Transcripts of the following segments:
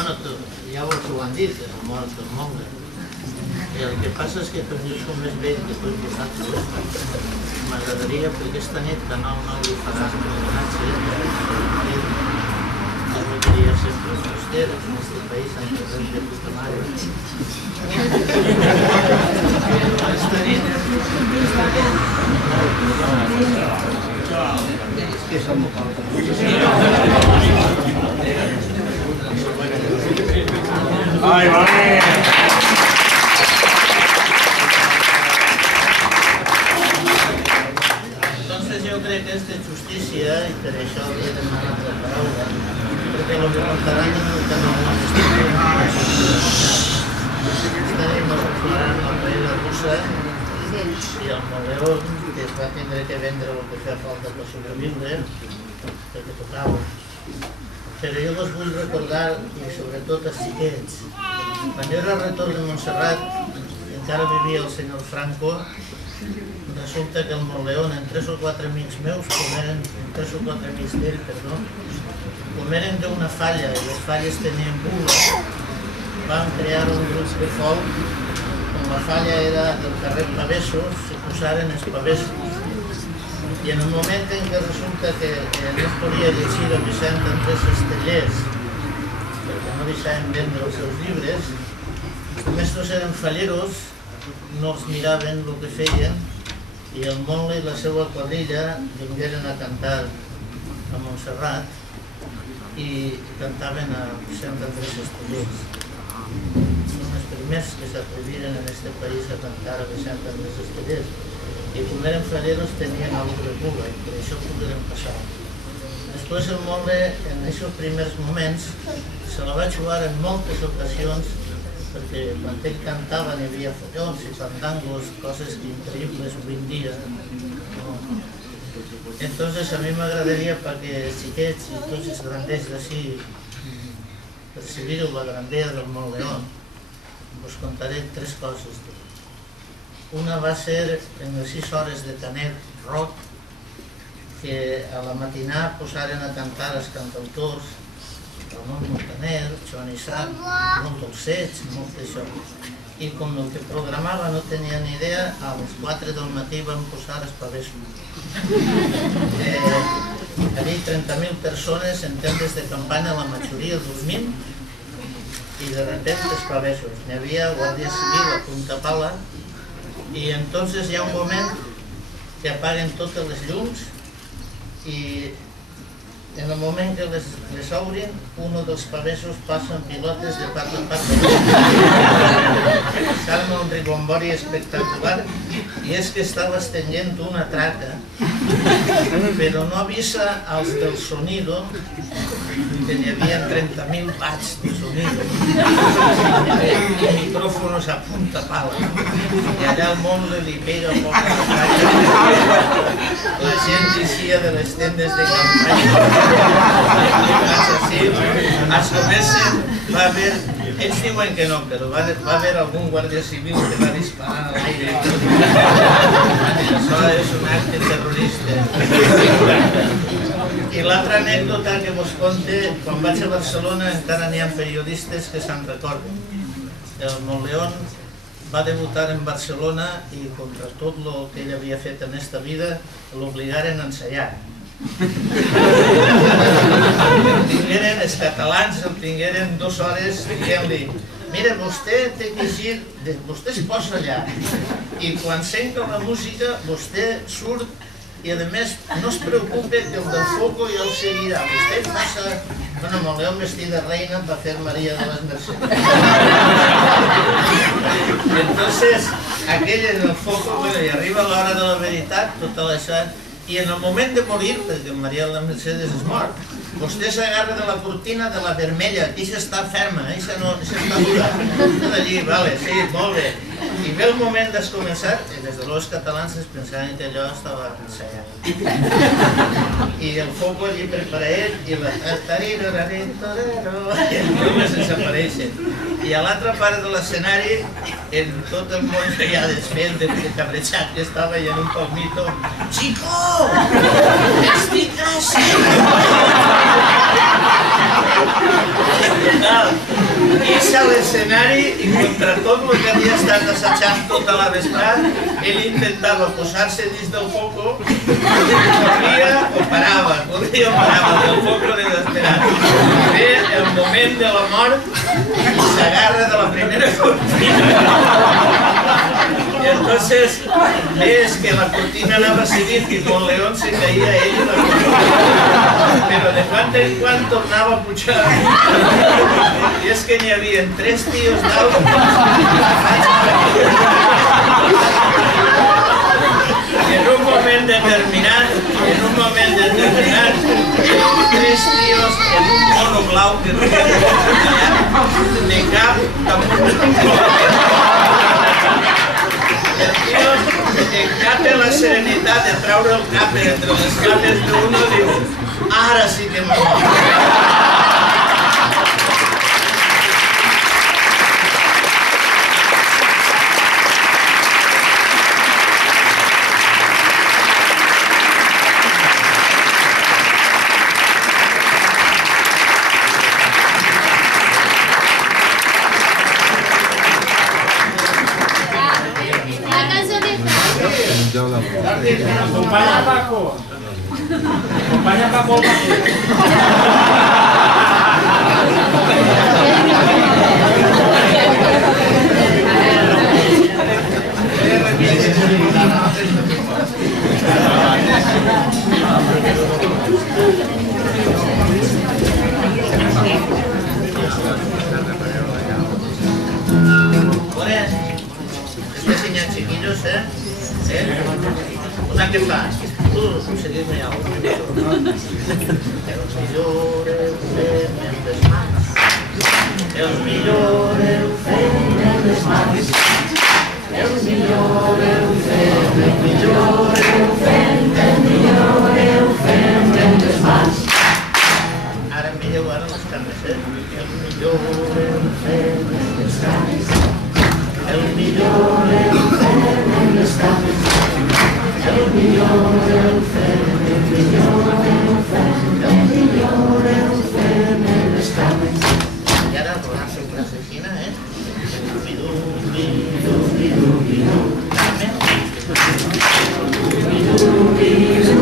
Bueno, ja ho han dit, és la mort del moble. El que passa és que com jo soc més vell que tots vosaltres, m'agradaria que aquesta nit Canal 9 li faràs un homenatge al marit. Jo me queria sempre auster, en aquest país han quedat de puta mare. Esta nit... És que som molt pocs. Ai, va bé! Jo crec que és de justícia i per això li he demanat la paraula, perquè el que contaran és el que no estarem explorant la paella russa i el Moleón, que es va tindre que vendre el que feia falta per sobreviure, perquè tocava. Però jo vos vull recordar, i sobretot els xiquets, quan jo era al retorn de Montserrat, encara vivia el senyor Franco, resulta que el Moleón, en 3 o 4 amics meus, com eren d'una falla, i les falles tenien bula, vam crear un grup de folk, on la falla era del carrer Pavessos, se posaren els pavessos. I en el moment en què resulta que no es podia llegir a Vicent Andrés Estellers, perquè no deixaven vendre els seus llibres, com estos eren falleros, no els miraven el que feien, i el Monle i la seva quadrilla vingueren a cantar a Montserrat i cantaven a Vicent Andrés Estellers. Són els primers que s'atreviren en aquest país a cantar a Vicent Andrés Estellers. I com eren falleros tenien alguna de bula i per això pogueren passar. Després el Monle, en aquests primers moments, se la va jugar en moltes ocasions perquè quan ell cantava n'hi havia follons i fandangos, coses increïbles avui en dia. Entonces a mi m'agradaria perquè els xiquets i tots els grandets d'ací percebiu la grandea del Moleón, us contaré 3 coses. Una va ser en les 6 hores de Canet Rock, que a la matinà posaren a cantar els cantautors Ramon Montaner, Joan Isaac, molt dolcets, molt d'això. I com el que programava no tenia ni idea, a les 4 del matí van posar els pavessos. Havia 30.000 persones en tendes de campanya, la majoria dormint, i de repente els pavessos. N'hi havia Guàrdia Civil a punta pala, i entonces hi ha un moment que apaguen totes les llums i en el moment que les obrin, un dels pavessos passa en pilotes de part a part. S'arma un ribombori espectacular i és que estava estenent una traca, però no avisa als del sonido que n'hi havia 30.000 watts de sonido i micrófonos a punta pala. I allà el món li pega poc a la traca. La gent eixia de les tendes de campanya. Als comencen va haver, ells diuen que no, però va haver algun guàrdia civil que va disparar a l'aire. Això és un acte terrorista. I l'altra anècdota que vos conte, quan vaig a Barcelona encara n'hi ha periodistes que se'n recorden. El Moleón va debutar en Barcelona i contra tot el que ell havia fet en aquesta vida l'obligaren a ensaiar. Els catalans el tingueren 2 hores dient-li: mira, vostè té que llegir, vostè es posa allà i quan senta la música vostè surt i a més no es preocupe que el del foco ja el seguirà. Vostè passa... Bueno, Moleón vestit de reina va fer Maria de les Mercedes. Entonces, aquell en el foco, bueno, i arriba l'hora de la veritat, tota això... I en el moment de morir, perquè Maria de les Mercedes és mort, vostè s'agarra de la cortina de la vermella, que això està ferma, això no està dura. Tot allí, vale, sí, molt bé. I ve el moment d'escomençar, i des de els catalans es pensaven que allò estava ensaiat. I el foco allí preparat, i la... i només desapareixen. I a l'altra part de l'escenari, en tot el món feia desfent de cabrejat que estava i en un palmito: Chico! Estic així! a l'escenari i contra tot el que havia estat assajant tota la vesprada, ell intentava posar-se dins del foco, corria o parava del foco desesperat. Ve el moment de la mort i s'agarra de la primera cortina. Y entonces ves que la cortina anava seguint i con León se caía ell la cortina. Però de quan en quan tornava a pujar. I és que n'hi havia 3 tios dalt. I en un moment determinat, 3 tios en un mono blau que duien de cap damunt. El tio, en cap de la serenitat de traure el cap entre les cames d'uno, diu, ara sí que m'ha mort. Acompaña a Paco. Acompaña a Paco. Chiquillos, una que fas, tu seguir-me alguna cosa. Els millores ho fem en les mans. Els millores ho fem en les mans. Els millores ho fem, els millores ho fem, els millores ho fem en les mans. Ara millor ara les cames, Els millores ho fem en les cames. El millor el fem en les cames. El millor el fem, el millor el fem, el millor el fem en les cames. I ara donar-se una assassina, Dubi-du, dubi-du, dubi-du, cames. Dubi-du, dubi-du,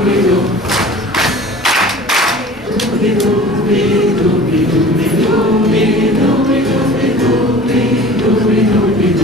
dubi-du. Dubi-du, dubi-du, dubi-du, dubi-du.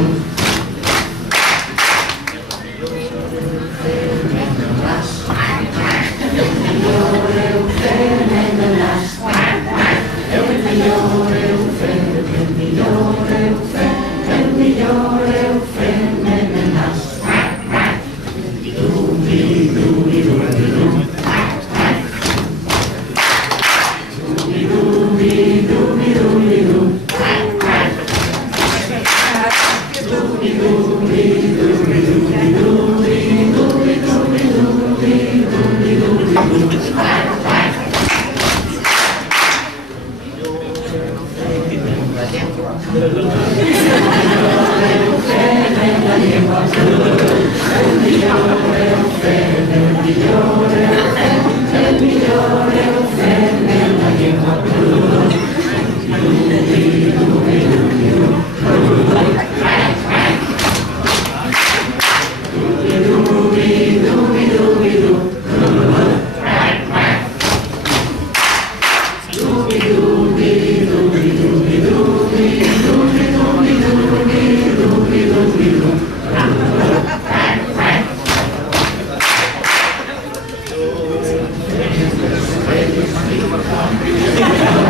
Thank you.